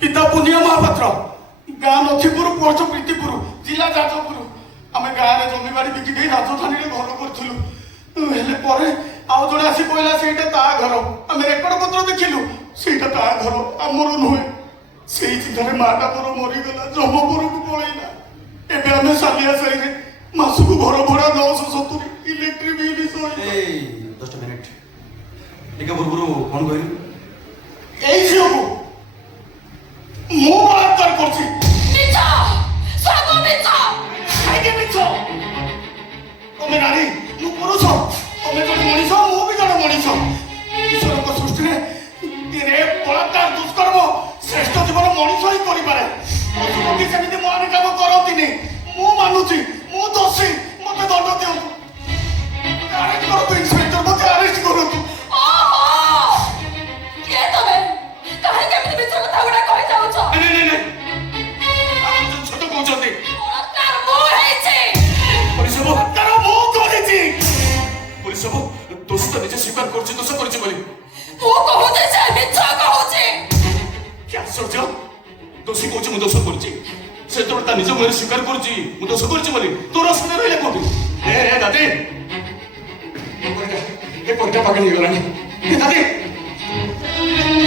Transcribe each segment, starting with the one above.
पिता पुनिया महापात्र गाँ नथीपुर पोस्ट प्रीतिपुर जिला जाजपुर आम गाँव में जमीबाड़ी बिकी दे राजधानी घर करूँ आउ जड़े आसी कहला से घर आम रेकर्ड पत्र देखिलु से घर आमर नुहे से चिंतार माटा मोर मरीगला जमपुर को पलैला एवं आम सालिया साई मासक घर भड़ा 970 इलेक्ट्रिक बिल जस्ट मिनिट टिके पूर्व कौन कहलु এই ঝিওকু মো বলাৎকার করছি মিছ সব মিছ কাইকে মিছ তুমি নারী মু পুরুষ তুমি জଣେ মଣିଷ ମୁଁ ବି ଜଣେ ମଣିଷ ଈଶ୍ୱରଙ୍କ ସୃଷ୍ଟିରେ ରେପ୍ ବଳାତ୍କାର ଦୁଷ୍କର୍ମ ଶ୍ରେଷ୍ଠ ଜୀବନ ମଣିଷ ହିଁ କରିପାରେ ପଶୁପକ୍ଷୀ ସେମିତି ମହାନ କାମ କରନ୍ତିନି ମୁଁ ମାନୁଛି ମୁଁ ଦୋଷୀ ମତେ ଦଣ୍ଡ ଦିଅନ୍ତୁ ଆରେଷ୍ଟ କରନ୍ତୁ ଇନ୍ସପେକ୍ଟର ମତେ ଆରେଷ୍ଟ କରନ୍ତୁ କିଏ ତମେ କାହିଁକି ଏମିତି ମିଛ କଥା ଗୁଡ଼ା କହି ଯାଉଛ ଛୋଟ କହୁଛନ୍ତି ବଳାତ୍କାର ମୁଁ ହେଇଛି ପୋଲିସ ବଳାତ୍କାର ମୁଁ କରିଛି ପୋଲିସ ଦୋଷ ତ ନିଜେ ସ୍ୱୀକାର କରୁଛି ଦୋଷ କରିଛି ବୋଲି ମୁଁ କହୁଛି ସେ ମିଛ କହୁଛି କି ଆଶ୍ଚର୍ଯ୍ୟ ଦୋଷୀ କହୁଛି ମୁଁ ଦୋଷ କରିଛି ସେ ଯେତେବେଳେ ତା ନିଜ ମୁହଁରେ ସ୍ୱୀକାର କରୁଛି ମୁଁ ଦୋଷ କରିଛି ବୋଲି ତୋର ଅସୁବିଧା ରହିଲା କୋଉଠି ଦାଦି ଏ ପରୀକ୍ଷା ପାଗଳ ହେଇଗଲାଣି ଦାଦି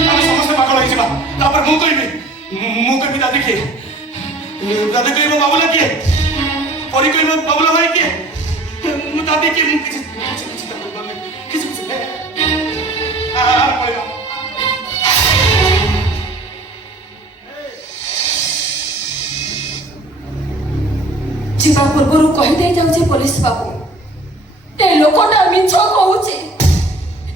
ଆମେ ସମସ୍ତେ ପାଗଳ ହେଇଯିବା ତାପରେ ମୁଁ କହିବି ଦାଦି କିଏ ଦାଦି କହିବ ବାବୁଲା କିଏ ପରୀ କହିବ ବାବୁଲା ଭାଇ କିଏ ମୁଁ ଦାଦି କିଏ ମୁଁ କିଛି କରିପାରୁନି କିଛି ଯିବା ପୂର୍ବରୁ କହିଦେଇ ଯାଉଛି ପୋଲିସ ବାବୁ ଏ ଲୋକଟା ମିଛ କହୁଛି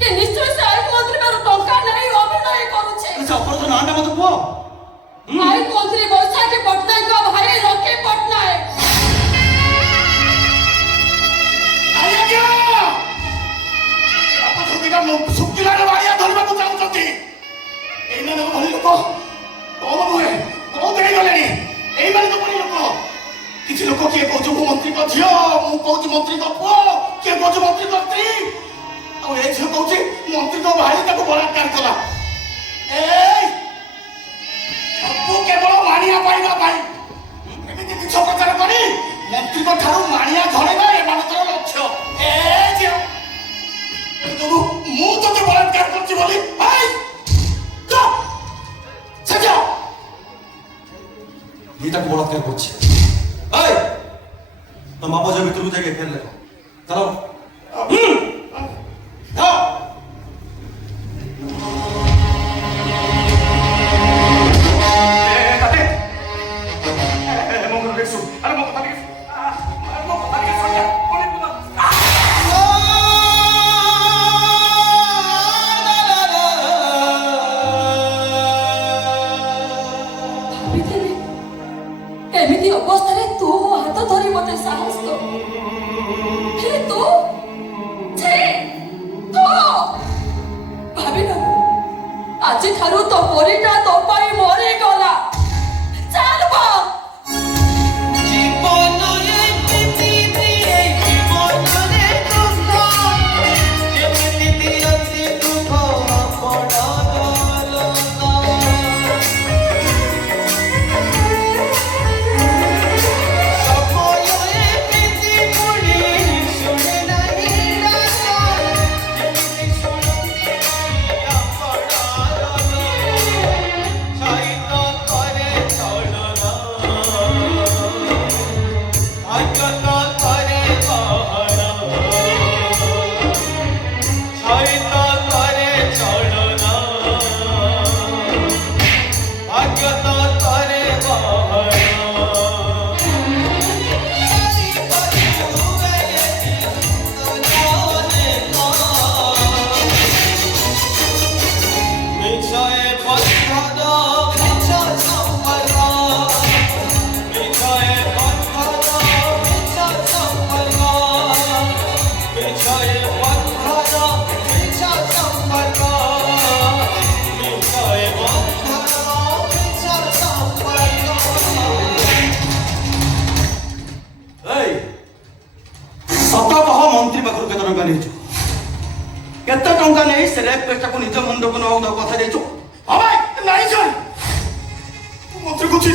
ଏ ନିଶ୍ଚୟ ସେ ଆଇନ ମନ୍ତ୍ରୀ ଠାରୁ ଟଙ୍କା ନେଇ ଅଭିନୟ କରୁଛି ଅପରାଧ ନାଁଟା ମତେ କୁହ ଆଇନ ମନ୍ତ୍ରୀ ବୈଶାଖୀ ପଟ୍ଟନାୟକଙ୍କ ଭାଇ ଲକ୍ଷ୍ମୀ ପଟ୍ଟନାୟକ ଶୁଖିଲାରେ ବାଡ଼ିଆ ଧରିବାକୁ ଚାହୁଁଛନ୍ତି ଏଇମାନଙ୍କ ଭଳି ଲୋକ କମ ନୁହେଁ ବହୁତ ହେଇଗଲେଣି ଏଇମାନଙ୍କ ଭଳି ଲୋକ କିଛି ଲୋକ କିଏ କହୁଛୁ ମୁଁ ମନ୍ତ୍ରୀଙ୍କ ଝିଅ ମୁଁ କହୁଛି ମନ୍ତ୍ରୀଙ୍କ ପୁଅ କିଏ କହୁଛୁ ମନ୍ତ୍ରୀଙ୍କ ସ୍ତ୍ରୀ ଆଉ ଏ ଝିଅ କହୁଛି ମନ୍ତ୍ରୀଙ୍କ ଭାଇ ତାକୁ ବଳାତ୍କାର କଲା ସବୁ କେବଳ ମାଣିଆ ପାଇବା ପାଇଁ ଏମିତି ମିଛ ପ୍ରଚାର କରି ମନ୍ତ୍ରୀଙ୍କ ଠାରୁ ମାଣିଆ ଝଡ଼େଇବା ଏମାନଙ୍କର ଲକ୍ଷ୍ୟ ମୁଁ ତତେ ବଳାତ୍କାର କରୁଛି ବୋଲି ତାକୁ ବଳାତ୍କାର କରୁଛି तो बाबा जब भीतर जाके फेर ले चलो ଏମିତି ଅବସ୍ଥାରେ ତୁ ମୋ ହାତ ଧରି ମତେ ସାହସ ଦବୁ ହେଲେ ତୁ ଭାବିନୁ ଆଜିଠାରୁ ତୋ ପରିଟା ତୋ ପାଇଁ ମରିଗଲା ଚାଲ केते टंका नहीं से रेप केसटा को निज मुंड को न कथा देचो हां भाई नहीं सर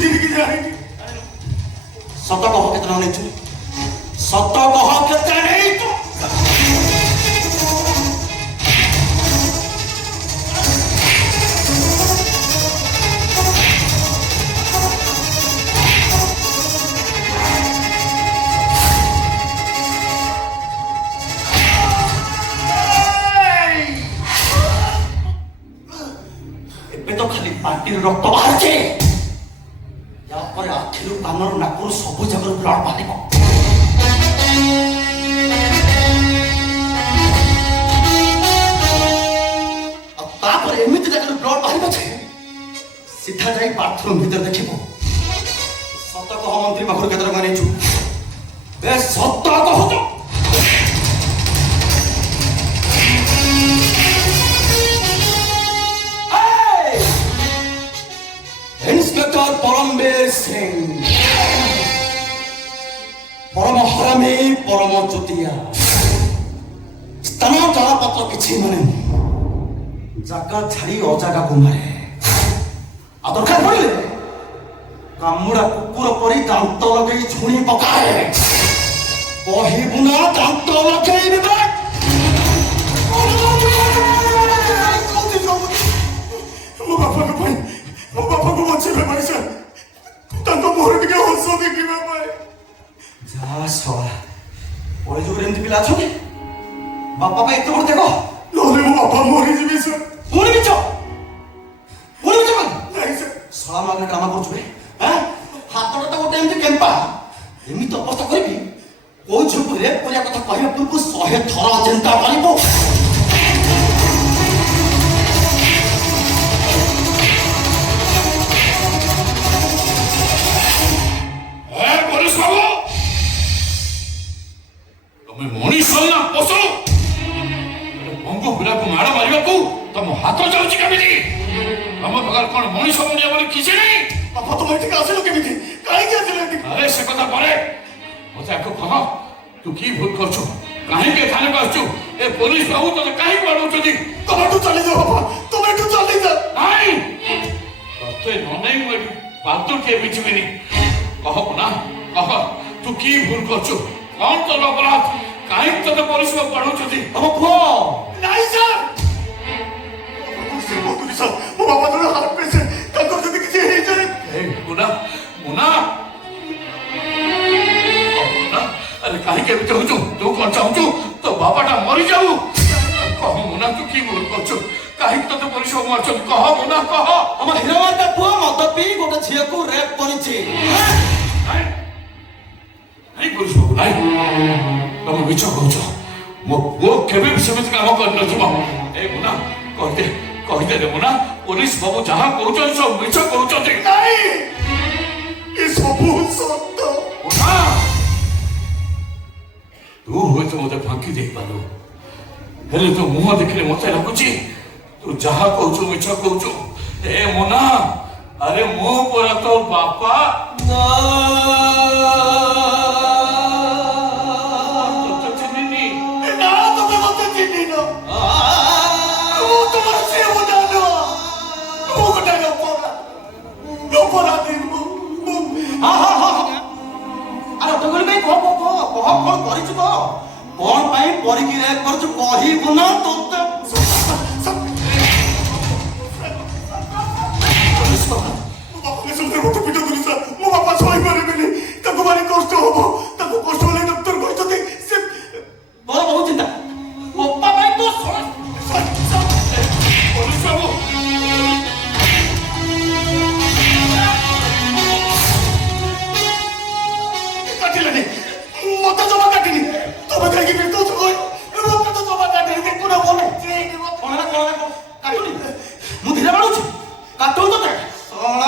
ଚିଠି କି ଜାଣିନି। ସତ କହ କେତେ ଟଙ୍କା ନେଇଛୁ? ସତ କହ କେତେ ନେଇଛୁ? ଏବେ ତ ଖାଲି ପାଟିରୁ ରକ୍ତ ବାହାରୁଛି, ତାପରେ ଆଖିରୁ କାନରୁ ନାକରୁ ସବୁ ଜାଗାରୁ ବ୍ଲଡ ବାହାରିବ। ଆଉ ତାପରେ ଏମିତି ଜାଗାରୁ ବ୍ଲଡ ବାହାରିବ ଯେ ସିଧା ଯାଇ ବାଥରୁମ ଭିତରେ ଦେଖିବ। ସତ କହ ମନ୍ତ୍ରୀ ପାଖରୁ କେତେ ଟଙ୍କା ନେଇଛୁ? ଏ ସତ କହୁଛ? ইন্সপেক্টর পরমবীর সিং, পরম হরামী, পরম চুতিয়া, স্থান জলপত্র কিছু মানে জাগা ছাড়ি অজাগাକୁ মারে। ଆଉ ଦରକାର ପଡ଼ିଲେ କାମୁଡ଼ା କୁକୁର ପରି ଦାନ୍ତ ଲଗେଇ ଝୁଣି ପକାଏ। କହିବୁ ନା ଦାନ୍ତ ଲଗେଇବି ବେ? ମୋ ବାପାଙ୍କ ପାଇଁ, ମୋ ବାପାଙ୍କୁ ବଞ୍ଚେଇବା ପାଇଁ ସାର୍, ତାଙ୍କ ମୁହଁରେ ଟିକେ ହସ ଦେଖିବା ପାଇଁ। ଯା ଶଳା, ପଳେଇ ଯୁଗରେ ଏମିତି ପିଲା ଅଛନ୍ତି? ବାପା ପାଇଁ ଏତେ ବଡ଼ ଦେଖ, ନହେଲେ ମୋ ବାପା ମରିଯିବେ ସାର୍। ପୁଣି ମିଛ କଣ? ନାଇଁ ସାର୍, ଶଳା ମାଗରେ କାମ କରୁଛୁ ବେ? ହାତଟା ତ ଗୋଟେ ଏମିତି କେମ୍ପା, ଏମିତି ଅବସ୍ଥା କରିବି କୋଉ ଝିଅକୁ ରେପ୍ କରିବା କଥା କହିବା ପୂର୍ବରୁ 100 ଥର ଚିନ୍ତା କରିବୁ। ପୋଲିସ ବାବୁ, ତମେ ମଣିଷ ନା ପଶୁ? ପଙ୍ଗୁ ପିଲାକୁ ମାଡ଼ ମାରିବାକୁ ତମ ହାତ ଯାଉଛି କେମିତି? ତମ ପାଖରେ କଣ ମଣିଷ ମୁଣ୍ଡିଆ ବୋଲି କିଛି ନାହିଁ? ବାପା ତମ ଏଠିକି ଆସିଲ କେମିତି? କାହିଁକି ଆସିଲ ଏଠିକି? ଆରେ ସେ କଥା ପରେ ମତେ ଆକୁ କହ, ତୁ କି ଭୁଲ କରୁଛୁ? କାହିଁକି ଥାନାକୁ ଆସୁଛୁ? ଏ ପୋଲିସ ବାବୁ ତତେ କାହିଁକି ବାଡ଼ଉଛନ୍ତି? ତମେ ଏଠୁ ଚାଲିଯାଅ ବାପା, ତମେ ଏଠୁ ଚାଲିଯାଅ। ନାଇଁ, ତତେ ନ ନେଇ ମୁଁ ଏଠି ପାଦ କିଏ ବିଛିବିନି। କହ ନା, କହ ତୁ କି ଭୁଲ କରୁଛୁ? କଣ ତୋର ଅପରାଧ? କାହିଁକି ତତେ ପୋଲିସ ବାବୁ ବାଡ଼ଉଛନ୍ତି? ଆମ ପୁଅ ନାଇଁ ସାର୍, ସେ କହୁଥିଲି ସାର୍, ମୋ ବାପା ଜଣେ ହାର୍ଟ ପେସେଣ୍ଟ, ତାଙ୍କର ଯଦି କିଛି ହେଇଯାଏ। ମୁନା, ମୁନା, ଆରେ କାହିଁକି ଏମିତି ହଉଛୁ? ତୁ କଣ ଚାହୁଁଛୁ ତୋ ବାପାଟା ମରିଯାଉ? କହ ମୁନା, ତୁ କି ଭୁଲ କରୁଛୁ? କାହିଁକି ତତେ ପୋଲିସ ବାବୁ ମାରୁଛନ୍ତି? କହ ମୁନା, କହ। ଆମ ହିରୋମାନଙ୍କ ପୁଅ ମଦ ପିଇ ଗୋଟେ ଝିଅକୁ ରେପ୍ କରିଛି। ନାଇଁ ପୋଲିସ ବାବୁ, ନାଇଁ, ତମେ ମିଛ କହୁଛ। ମୋ ପୁଅ କେବେ ବି ସେମିତି କାମ କରିନଥିବ। ଏ ମୁନା, କହିଦେ ମୁନା, ପୋଲିସ ବାବୁ ଯାହା କହୁଛନ୍ତି ସବୁ ମିଛ କହୁଛନ୍ତି। ନାଇଁ, ଏ ସବୁ ସତ। ମୁନା, ତୁ ହୁଏତ ମତେ ଫାଙ୍କି ଦେଇପାରୁ, ହେଲେ ତୋ ମୁହଁ ଦେଖିଲେ ମତେ ଲାଗୁଛି ତୁ ଯାହା କହୁଛୁ ମିଛ କହୁଛୁ। ଏ ମୁନା, ଆରେ ମୁଁ ପରା ତୋ ବାପା। ତତେ ଚିହ୍ନିନି। ନା, ତମେ ମତେ ଚିହ୍ନିନ। ମୁଁ ତମର ସେ ମୁନା ନୁହଁ। ମୁଁ ଗୋଟେ ଅପରାଧୀ। ଆରେ ତୋଗଳି ପାଇଁ କହ କଣ କରିଛୁ କହ? କଣ ପାଇଁ ପରିକି ରେପ୍ କରିଛୁ କହିବୁ ନା? ତୋତେ ମୋ ବାପାଙ୍କ ସଙ୍ଗେ ମତେ ପିଟୁଥିଲି ସାର୍। ମୋ ବାପା ସହିପାରିବେନି, ତାଙ୍କୁ ଭାରି କଷ୍ଟ ହବ। ତାଙ୍କୁ କଷ୍ଟ ହେଲେ ଡକ୍ଟର କହିଛନ୍ତି ସେ ତୋର ବହୁତ ଚିନ୍ତା। ବାପା ପାଇଁ ତୋ ପୋଲିସ ବାବୁ, କାଟିଲେନି, ମତେ ଜମା କାଟିନି। ତମେ କାହିଁକି ପିଟୁଛ? ମତେ ତ ଜମା କାଟିନି। କୁକୁର ଭଲ କାଟୁନି, ମୁଁ ଧୀରେ ବାଡ଼ୁଛି, କାଟୁନି ତୋତେ। ଶଳା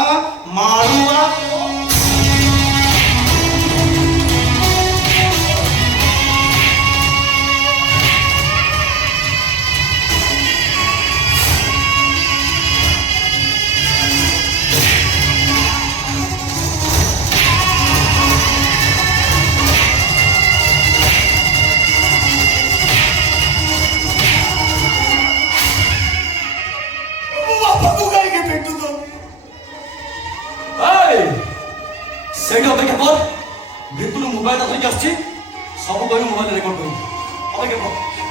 ସେଇଠି ଅପେକ୍ଷା କର ଭିତରୁ ମୋବାଇଲଟା ଧରିକି ଆସୁଛି ସବୁ କହି ମୋବାଇଲ ରେକର୍ଡ କରିବି ଅପେକ୍ଷା କର